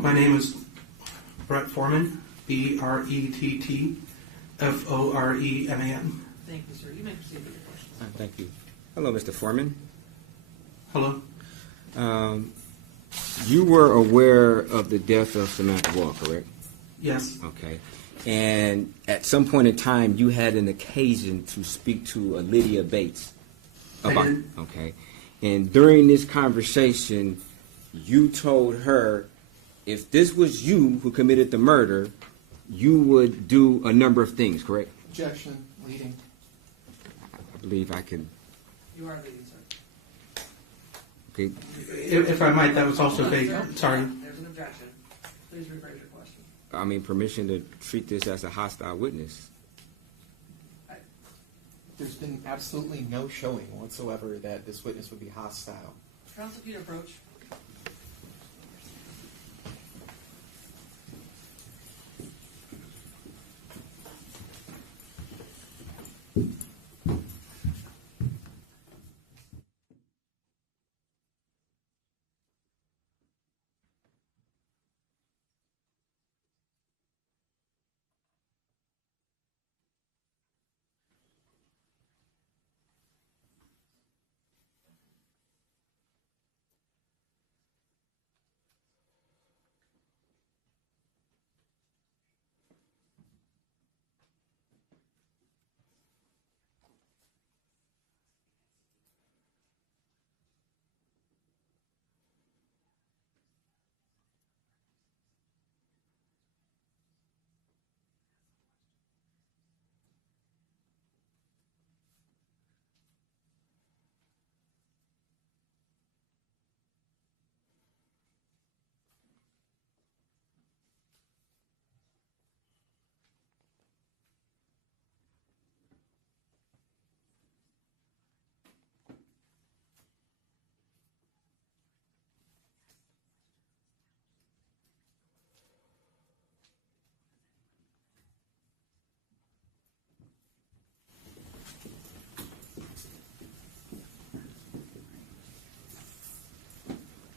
My name is Brett Foreman, Brettforreman. Thank you, sir. You may proceed with your questions. Thank you. Hello, Mr. Foreman. Hello? You were aware of the death of Samantha Woll, correct? Yes. Okay. And at some point in time, you had an occasion to speak to Lydia Bates about. I did. Okay. And during this conversation, you told her if this was you who committed the murder, you would do a number of things, correct? Objection, leading. I believe I can. You are leading, sir. Okay. If I might, that was also vague. Sorry. There's an objection. Please rephrase your question. I mean, permission to treat this as a hostile witness. There's been absolutely no showing whatsoever that this witness would be hostile. Counsel, can you approach?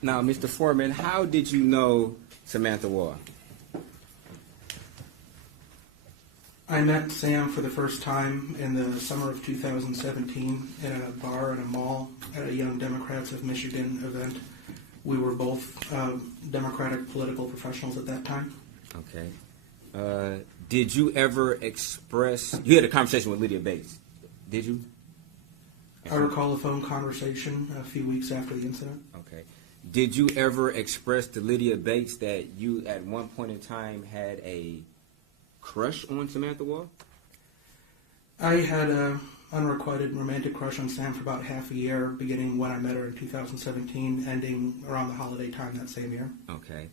Now, Mr. Foreman, how did you know Samantha Woll? I met Sam for the first time in the summer of 2017 in a bar in a mall at a Young Democrats of Michigan event. We were both Democratic political professionals at that time. Okay. Did you ever express... You had a conversation with Lydia Bates, did you? I recall a phone conversation a few weeks after the incident. Okay. Did you ever express to Lydia Bates that you at one point in time had a crush on Samantha Woll? I had an unrequited romantic crush on Sam for about half a year, beginning when I met her in 2017, ending around the holiday time that same year. Okay.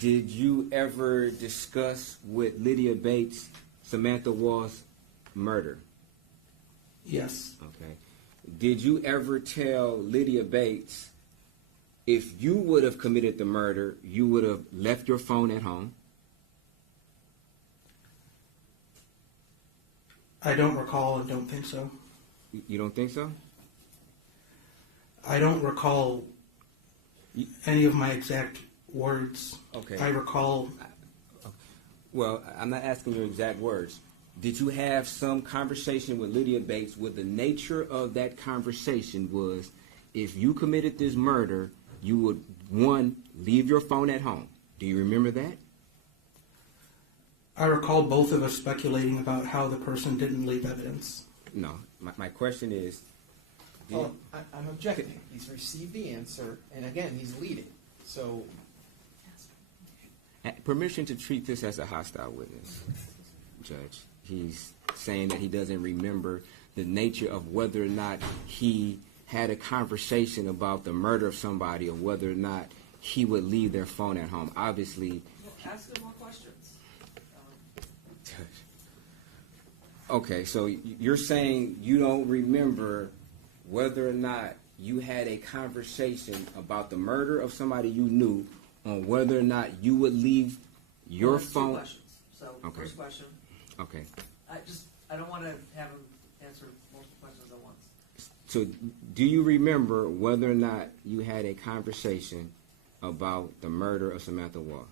Did you ever discuss with Lydia Bates Samantha Woll's murder? Yes. Okay. Did you ever tell Lydia Bates if you would have committed the murder, you would have left your phone at home? I don't recall and don't think so. You don't think so? I don't recall any of my exact words. Okay. I recall... Well, I'm not asking your exact words. Did you have some conversation with Lydia Bates where the nature of that conversation was if you committed this murder, you would, one, leave your phone at home? Do you remember that? I recall both of us speculating about how the person didn't leave evidence. No. My question is... Oh, I'm objecting. He's received the answer, and again, he's leading. So... Permission to treat this as a hostile witness, Judge. He's saying that he doesn't remember the nature of whether or not he had a conversation about the murder of somebody or whether or not he would leave their phone at home. Obviously... Ask him more questions. Judge. Okay, so you're saying you don't remember whether or not you had a conversation about the murder of somebody you knew on whether or not you would leave your Well, phone... Two questions. So, Okay. First question. Okay. I don't want to have him answer multiple questions at once. So do you remember whether or not you had a conversation about the murder of Samantha Woll?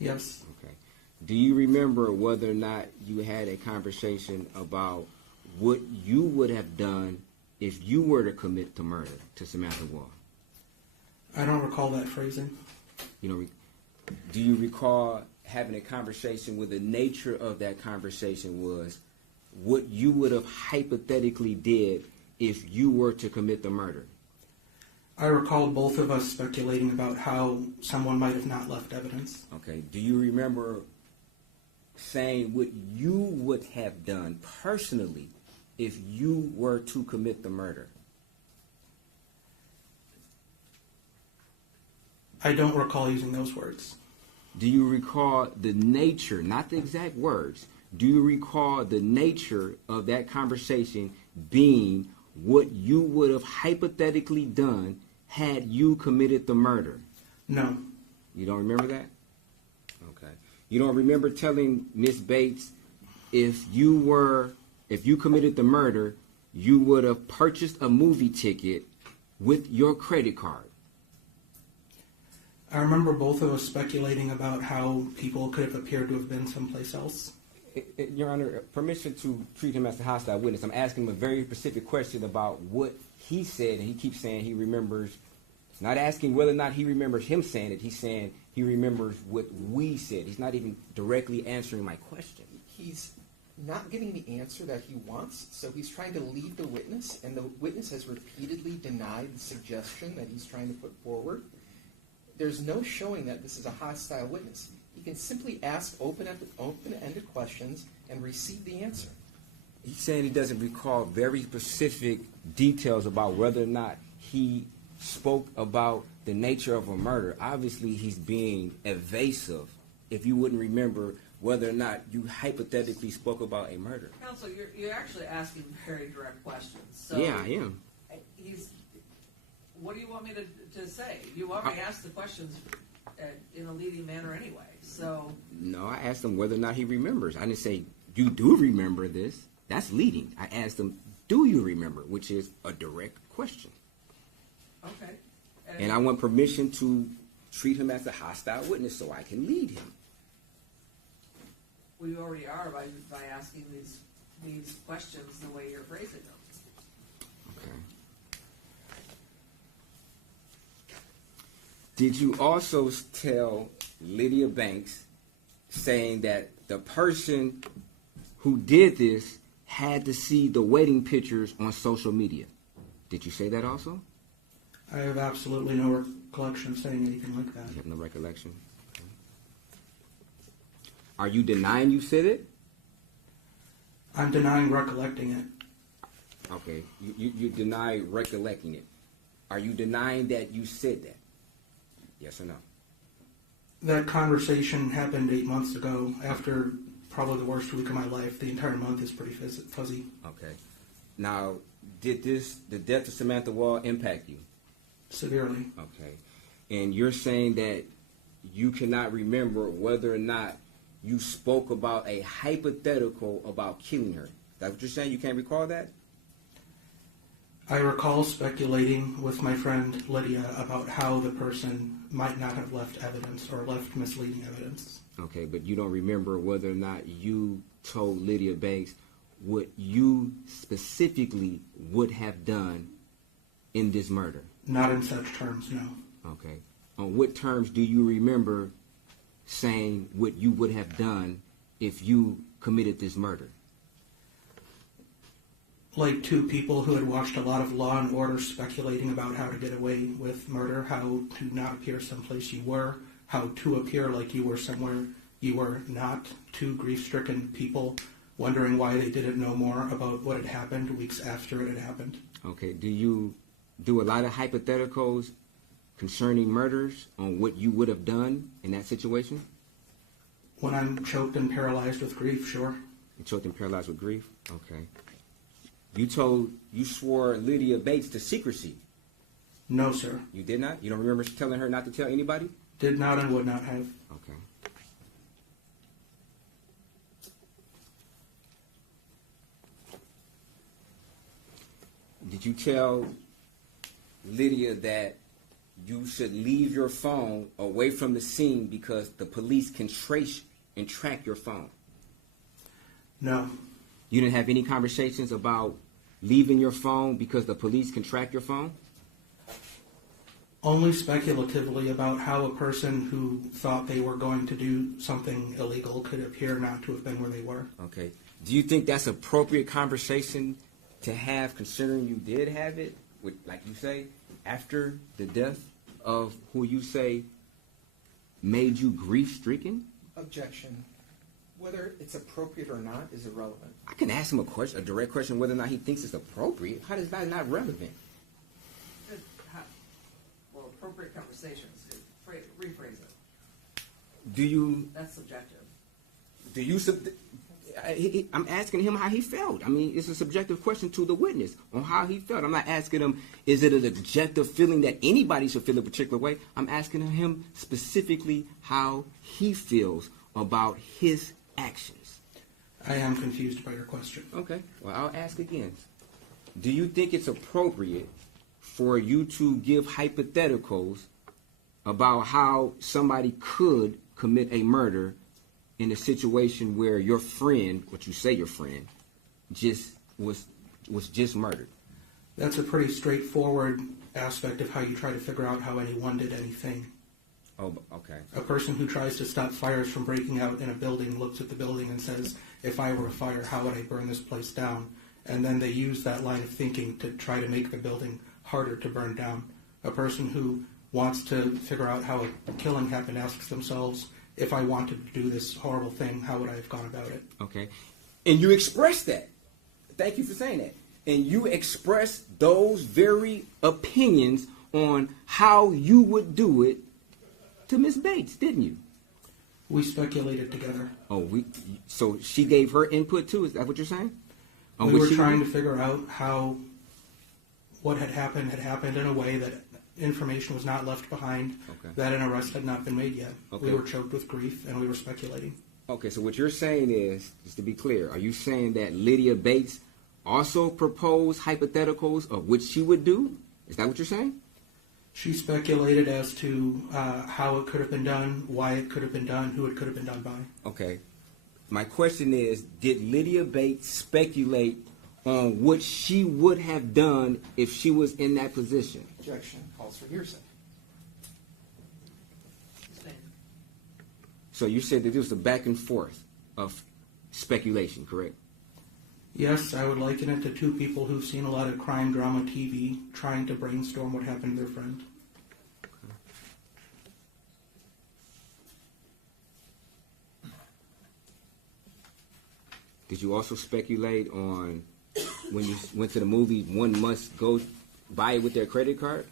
Yes. Okay. Do you remember whether or not you had a conversation about what you would have done if you were to commit the murder to Samantha Woll? I don't recall that phrasing. Do you recall having a conversation where the nature of that conversation was what you would have hypothetically did if you were to commit the murder? I recall both of us speculating about how someone might have not left evidence. Okay. Do you remember saying what you would have done personally if you were to commit the murder? I don't recall using those words. Do you recall the nature, not the exact words, do you recall the nature of that conversation being what you would have hypothetically done had you committed the murder? No. You don't remember that? Okay. You don't remember telling Miss Bates if you committed the murder, you would have purchased a movie ticket with your credit card? I remember both of us speculating about how people could have appeared to have been someplace else. Your Honor, permission to treat him as a hostile witness. I'm asking him a very specific question about what he said, and he keeps saying he remembers. He's not asking whether or not he remembers him saying it. He's saying he remembers what we said. He's not even directly answering my question. He's not getting the answer that he wants, so he's trying to lead the witness, and the witness has repeatedly denied the suggestion that he's trying to put forward. There's no showing that this is a hostile witness. He can simply ask open-ended questions and receive the answer. He's saying he doesn't recall very specific details about whether or not he spoke about the nature of a murder. Obviously, he's being evasive if you wouldn't remember whether or not you hypothetically spoke about a murder. Counsel, you're actually asking very direct questions. So Yeah, I am. What do you want me to say? You already asked the questions in a leading manner anyway. So No, I asked him whether or not he remembers. I didn't say, you do remember this. That's leading. I asked him, do you remember? Which is a direct question. okay. And I want permission to treat him as a hostile witness so I can lead him. We already are by asking these questions the way you're phrasing them. Okay. Did you also tell Lydia Banks saying that the person who did this had to see the wedding pictures on social media? Did you say that also? I have absolutely no recollection of saying anything like that. You have no recollection? Okay. Are you denying you said it? I'm denying recollecting it. Okay. You deny recollecting it. Are you denying that you said that? Yes or no? That conversation happened 8 months ago after probably the worst week of my life. The entire month is pretty fuzzy. Okay. Now, did the death of Samantha Woll impact you? Severely. Okay. And you're saying that you cannot remember whether or not you spoke about a hypothetical about killing her. Is that what you're saying? You can't recall that? I recall speculating with my friend Lydia about how the person might not have left evidence or left misleading evidence. Okay, but you don't remember whether or not you told Lydia Banks what you specifically would have done in this murder? Not in such terms, no. Okay. On what terms do you remember saying what you would have done if you committed this murder? Like two people who had watched a lot of Law and Order speculating about how to get away with murder, how to not appear someplace you were, how to appear like you were somewhere you were not. Two grief-stricken people wondering why they didn't know more about what had happened weeks after it had happened. Okay. Do you do a lot of hypotheticals concerning murders on what you would have done in that situation? When I'm choked and paralyzed with grief, sure. You choked and paralyzed with grief? Okay. You swore Lydia Bates to secrecy. No, sir. You did not? You don't remember telling her not to tell anybody? Did not and would not have. Okay. Did you tell Lydia that you should leave your phone away from the scene because the police can trace and track your phone? No. You didn't have any conversations about leaving your phone because the police can track your phone? Only speculatively about how a person who thought they were going to do something illegal could appear not to have been where they were. Okay. Do you think that's appropriate conversation to have, considering you did have it, with, like you say, after the death of who you say made you grief-stricken? Objection. Whether it's appropriate or not is irrelevant. I can ask him a direct question, whether or not he thinks it's appropriate. How is that not relevant? Well, appropriate conversations. Rephrase it. Do you? That's subjective. Do you? I'm asking him how he felt. I mean, it's a subjective question to the witness on how he felt. I'm not asking him, is it an objective feeling that anybody should feel a particular way? I'm asking him specifically how he feels about his actions. I am confused by your question. Okay, well, I'll ask again. Do you think it's appropriate for you to give hypotheticals about how somebody could commit a murder in a situation where your friend, what you say your friend, just was just murdered? That's a pretty straightforward aspect of how you try to figure out how anyone did anything. Oh, okay. A person who tries to stop fires from breaking out in a building looks at the building and says, if I were a fire, how would I burn this place down? And then they use that line of thinking to try to make the building harder to burn down. A person who wants to figure out how a killing happened asks themselves, if I wanted to do this horrible thing, how would I have gone about it? Okay. And you expressed that. Thank you for saying that. And you expressed those very opinions on how you would do it to Miss Bates, didn't you? We speculated together. So she gave her input too? Is that what you're saying? We were trying to figure out how what had happened in a way that information was not left behind, that an arrest had not been made yet. Okay. We were choked with grief, and we were speculating. Okay, so what you're saying is, just to be clear, are you saying that Lydia Bates also proposed hypotheticals of what she would do? Is that what you're saying? She speculated as to how it could have been done, why it could have been done, who it could have been done by. Okay. My question is, did Lydia Bates speculate on what she would have done if she was in that position? Objection. Calls for hearsay. So you said that there was a back and forth of speculation, correct? Yes, I would liken it to two people who've seen a lot of crime drama TV trying to brainstorm what happened to their friend. Did you also speculate on when you went to the movie, one must go buy it with their credit card?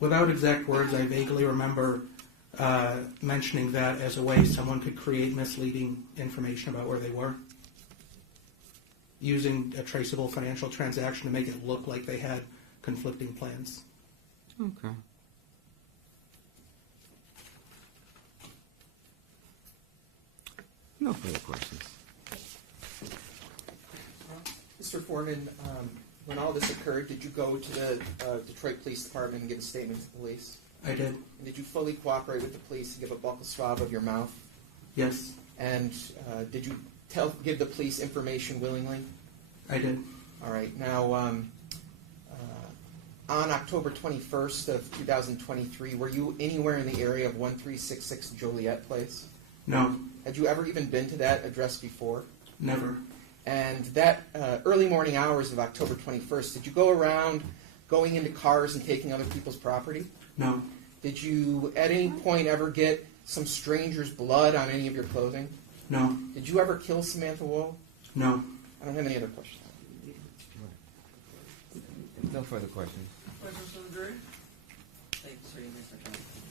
Without exact words, I vaguely remember mentioning that as a way someone could create misleading information about where they were, using a traceable financial transaction to make it look like they had conflicting plans. Okay. No further questions. Mr. Foreman, when all this occurred, did you go to the Detroit Police Department and give a statement to the police? I did. And did you fully cooperate with the police and give a buccal swab of your mouth? Yes, And did you give the police information willingly? I did. All right. Now, on October 21st of 2023, were you anywhere in the area of 1366 Joliet Place? No, Had you ever even been to that address before? never. And that early morning hours of October 21st, did you go around going into cars and taking other people's property? No, Did you at any point ever get some stranger's blood on any of your clothing? no, Did you ever kill Samantha Woll? no. I don't have any other questions. No further questions. Questions from the jury? Thanks for your time.